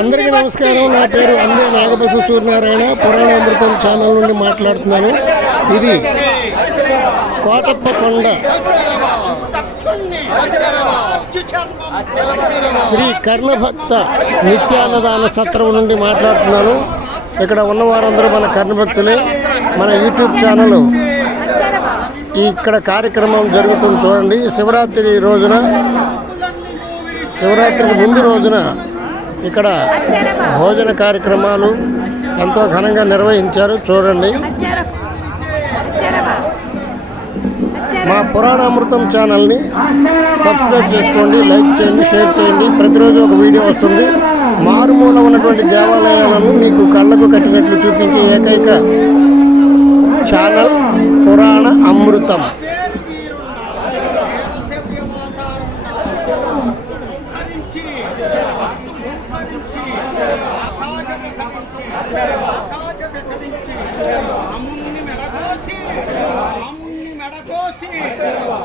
అందరికీ నమస్కారం. నా పేరు అందే నాగబస సూర్యనారాయణ. పురాణామృతం ఛానల్ నుండి మాట్లాడుతున్నాను. ఇది కోటప్ప కొండ శ్రీ కర్ణభక్త నిత్యాన్నదాన సత్రం నుండి మాట్లాడుతున్నాను. ఇక్కడ ఉన్న వారందరూ మన కర్ణభక్తులే. మన యూట్యూబ్ ఛానల్ ఇక్కడ కార్యక్రమం జరుగుతుంది చూడండి. శివరాత్రికి ముందు రోజున ఇక్కడ భోజన కార్యక్రమాలు ఎంతో ఘనంగా నిర్వహించారు చూడండి. మా పురాణామృతం ఛానల్ని సబ్స్క్రైబ్ చేసుకోండి, లైక్ చేయండి, షేర్ చేయండి. ప్రతిరోజు ఒక వీడియో వస్తుంది. మారుమూల ఉన్నటువంటి దేవాలయాలను మీకు కళ్ళకు కట్టినట్లు చూపించే ఏకైక ఛానల్ పురాణ అమృతం.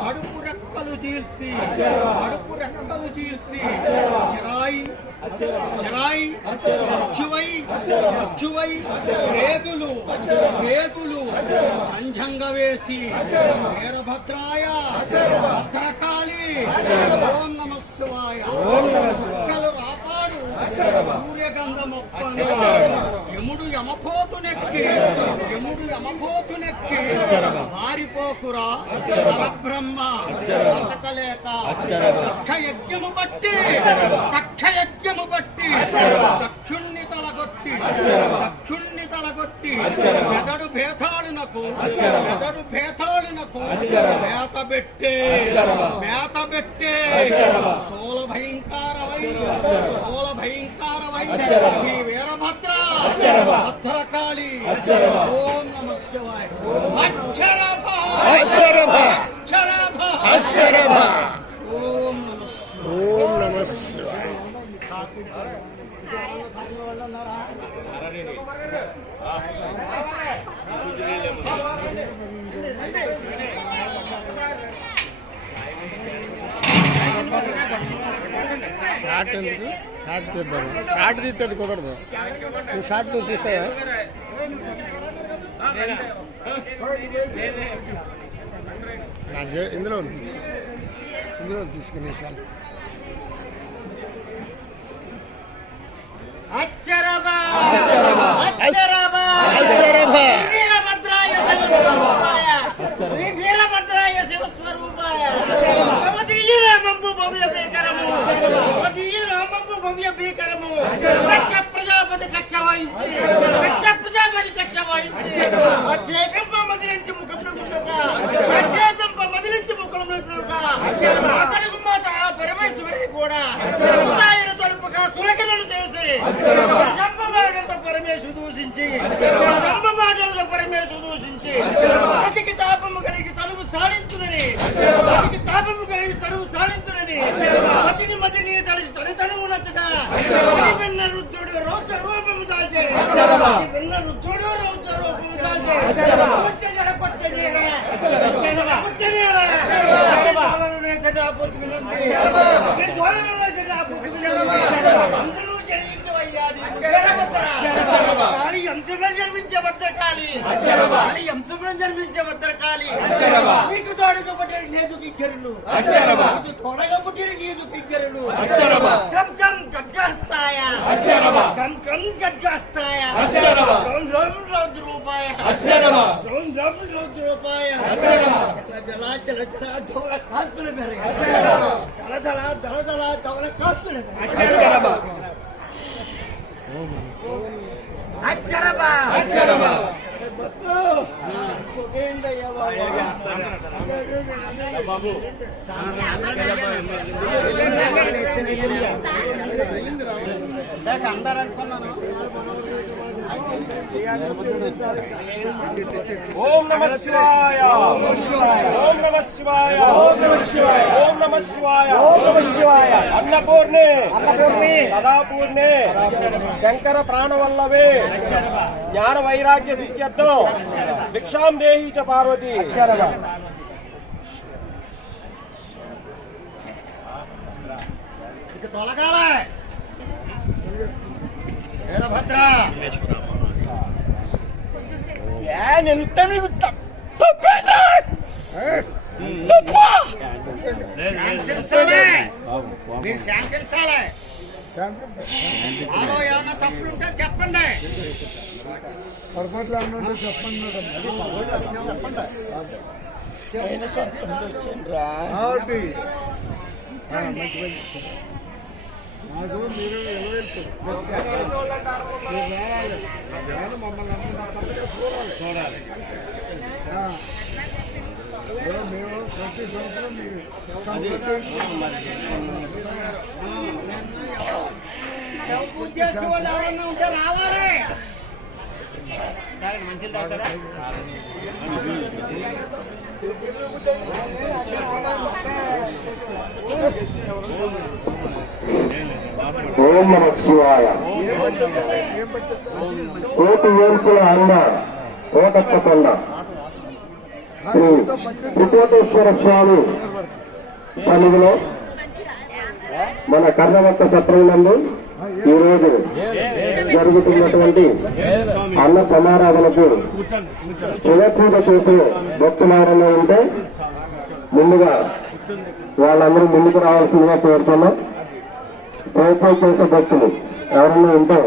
అడుపు రెక్కలు చీల్చి చువై రేగులు జంఝంగా వేసి వీరభద్రాయ భద్రకాళి ఓం నమః శివాయ సుక్కలు రాపాడు సూర్యగంధమొప్పంగా యముడు యమపోతునెక్కి వారిపోకురా పరబ్రహ్మ బతకలేక దక్షయజ్ఞము బట్టి దక్షుణ్ణి తలగొట్టి మెదడు భేతాళునకు మేత పెట్టే సోల భయంకరవై శ్రీ వీరభద్ర భద్రకాళి ఓం నమః శివాయ. ఓం నమః శివాయ. షార్ట్ ఎందుకు? షార్ట్ తీద్దాము. షార్ట్ తీస్తే అది కుదరదు. నువ్వు షార్ట్ నువ్వు తీస్తావా? ఇందులో తీసుకునే సార్. ప్రజాపతి మదిలించి పరమేశ్వరిని కూడా తలుపుగా తులకలను చేసి సంభమాటలతో పరమేశ్వరు దూషించి అతికి తాపము కలిగి తలుపు సాధించునని అతిని మదిని తలిసి తనితనము నచ్చట విన్న రుద్రుడు రౌద్ర రూపము దాల్చే అందరూ జన్మించే భద్రకాళి నీకు తోడగా పుట్టిన నీదు కిక్కెరులు కం కం ఖడ్గాస్తాయ రౌద్ర రూపాయ జల ధవల కాస్తులు ధవల కాస్తులు బాబు అందరూ అనుకున్నాను. ఓం నమః శివాయ, ఓం నమః శివాయ, ఓం నమః శివాయ. అన్నపూర్ణే సదాపూర్ణే శంకర ప్రాణవల్లవే జ్ఞాన వైరాగ్య సిద్ధ్యర్థం భిక్షాం దేహి చ పార్వతి. ఇక తొలగాల నేను ఇస్తాను నీకు తప్పేదా మీరు శాంతించాలి. ఏమన్నా తప్పులుంటే చెప్పండి. పొరపాట్లు ఏమన్నా చెప్పండి నాకు మీరు మమ్మల్ని చూడాలి. మేము ప్రతి సంవత్సరం మీరు పూజ చేసే వాళ్ళు ఎవరన్నా ఉంటే రావాలి. ఓం నమ శివాయ. కోటి వేల్పుల అన్న కోటప్పకొండ శ్రీ త్రికోటేశ్వర స్వామి సన్నిధిలో మన కర్ణవక్క సత్రం నందు ఈరోజు జరుగుతున్నటువంటి అన్న సమారాధనకు శివపూజ చేసే భక్తులు ఎవరైనా ఉంటే ముందుగా వాళ్ళందరూ ముందుకు రావాల్సిందిగా కోరుతున్నాం. శివపూజ చేసే భక్తులు ఎవరైనా ఉంటే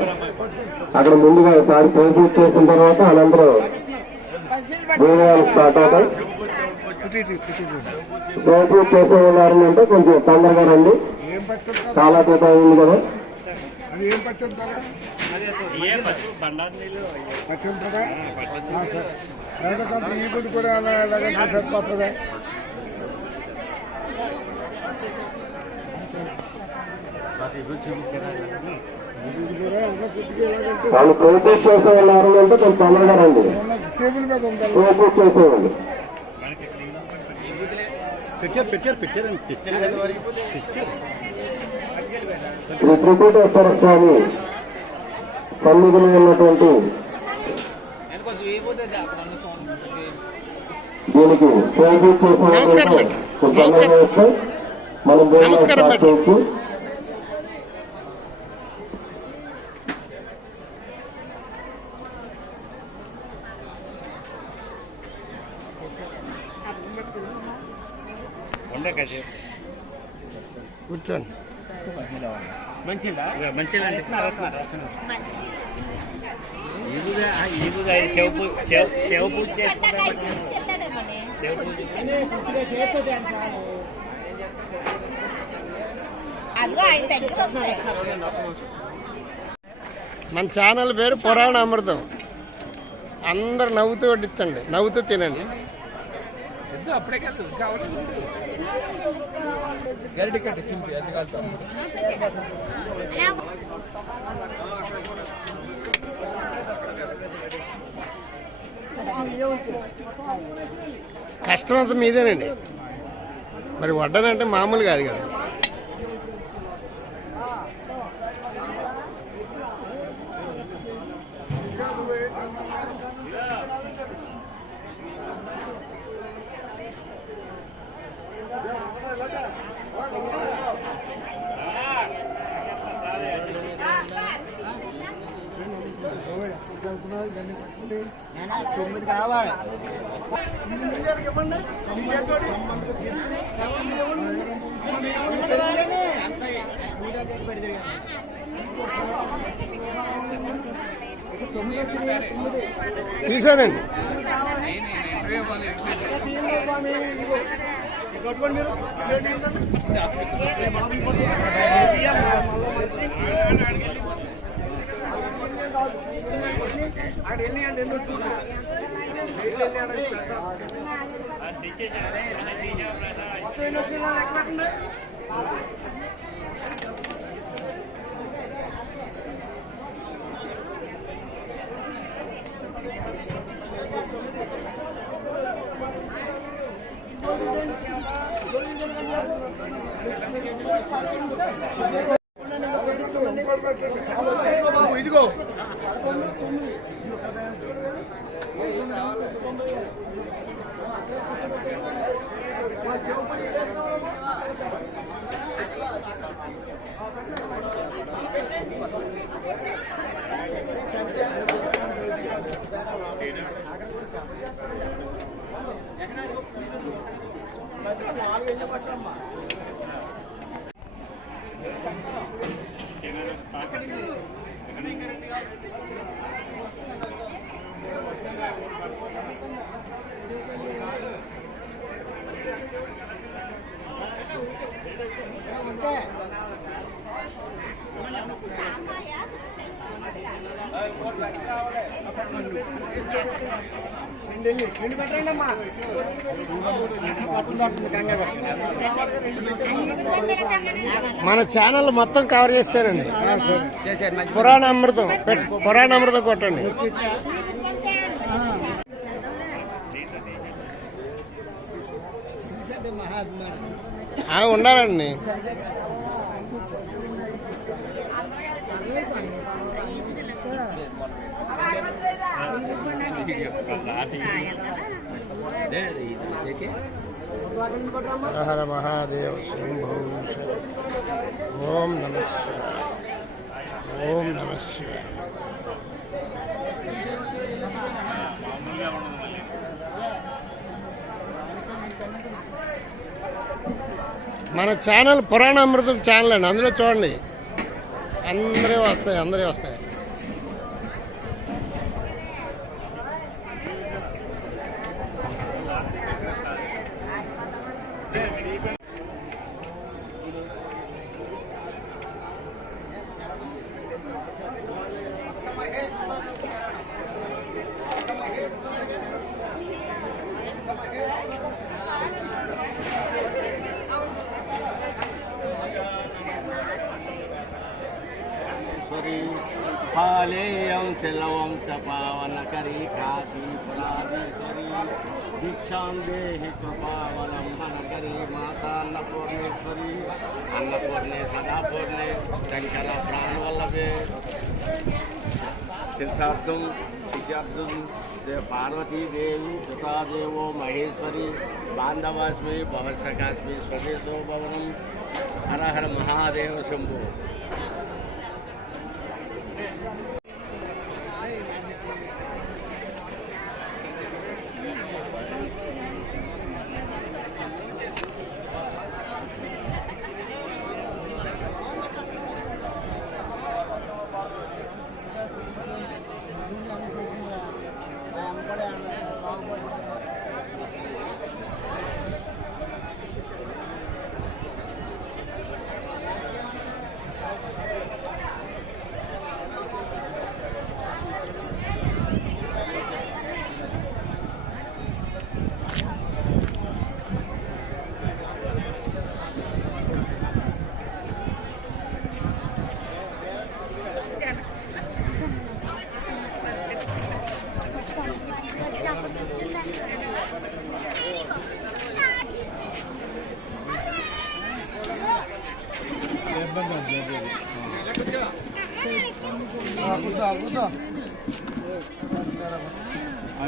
అక్కడ ముందుగా ఒకసారి శివపూజ చేసిన తర్వాత వాళ్ళందరూ భోజనాలు స్టార్ట్ అవుతాయి. శివపూజ చేసే వాళ్ళు అంటే కొంచెం తొందరగా రండి, చాలా చేత అయింది కదా. అది ఏం పట్టుంటారా పట్టుంటారా లేకపోతే ఈ బుద్ధి కూడా అలా ఎలాగంటే సరిపోతుందా? వాళ్ళు ప్రొపోజ్ చేసే వాళ్ళు అంటే కొంచెం తొందరగా రండి. టేబుల్ మీద ఉండాలి. ప్రొపోజ్ చేసేవాళ్ళు శ్రీ త్రికోటేశ్వర స్వామి సన్నిధిలో ఉన్నటువంటి దీనికి ప్రొపోజ్ చేసే మనం చేయొచ్చు. కూర్చోండి. మంచిదా మన ఛానల్ పేరు పురాణ అమృతం. అందరు నవ్వుతూ వడ్డించండి, నవ్వుతూ తినండి. కష్టం అంతా మీదేనండి. మరి వడ్డనంటే మామూలు కాదు కదా. కావాలి తీసానండి. అక్కడ వెళ్ళి చూడండి. ఇదిగో మన ఛానల్ మొత్తం కవర్ చేస్తారండి. పురాణ అమృతం పురాణ అమృతం కొట్టండి. ఉండాలండి. హర హర మహాదేవ శంభో. ఓం నమః శివాయ. ఓం నమః శివాయ. మన ఛానల్ పురాణామృతం ఛానల్ అండి. అందులో చూడండి, అందరూ వస్తాయి. हालेयं चलवं च पावनकरी काशीफलादीश्वरी दीक्षां देहि कृपावनं मनकरी माता अन्नपूर्णेश्वरी अन्नपूर्णे सदापूर्णे शंकर प्राणवल्लभे सिद्धार्थं शिशार्थं पार्वती देवी सुतादेवो महेश्वरी बान्धवास्मि भवत्सखास्मि स्वदेशो भवनं हर हर महादेव शंभो.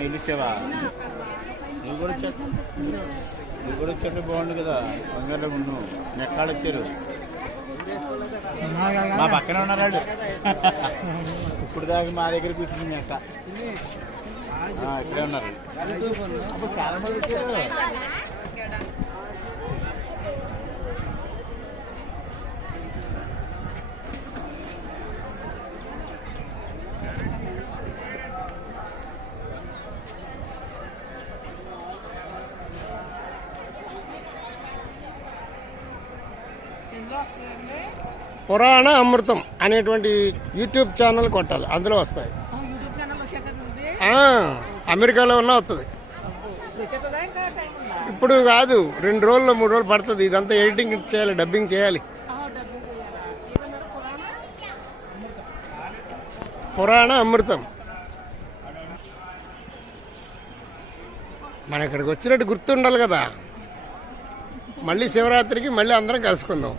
ఇల్లు ఇచ్చావా? నువ్వు కూడా వచ్చేట్లు బాగుండు కదా. బంగారులో ఉండు. నెక్కాళ్ళు వచ్చారు, మా పక్కనే ఉన్నారు వాళ్ళు. ఇప్పుడు దాకా మా దగ్గర కూర్చుంది మీ అక్క. ఇక్కడే ఉన్నారు. అప్పుడు చాలా మంది వచ్చారు. పురాణ అమృతం అనేటువంటి యూట్యూబ్ ఛానల్ కొట్టాలి, అందులో వస్తాయి. అమెరికాలో ఉన్నా వస్తుంది. ఇప్పుడు కాదు, 2 రోజుల్లో 3 రోజులు పడుతుంది. ఇదంతా ఎడిటింగ్ చేయాలి, డబ్బింగ్ చేయాలి. పురాణ అమృతం. మన ఇక్కడికి వచ్చినట్టు గుర్తుండాలి కదా. మళ్ళీ శివరాత్రికి మళ్ళీ అందరం కలుసుకుందాం.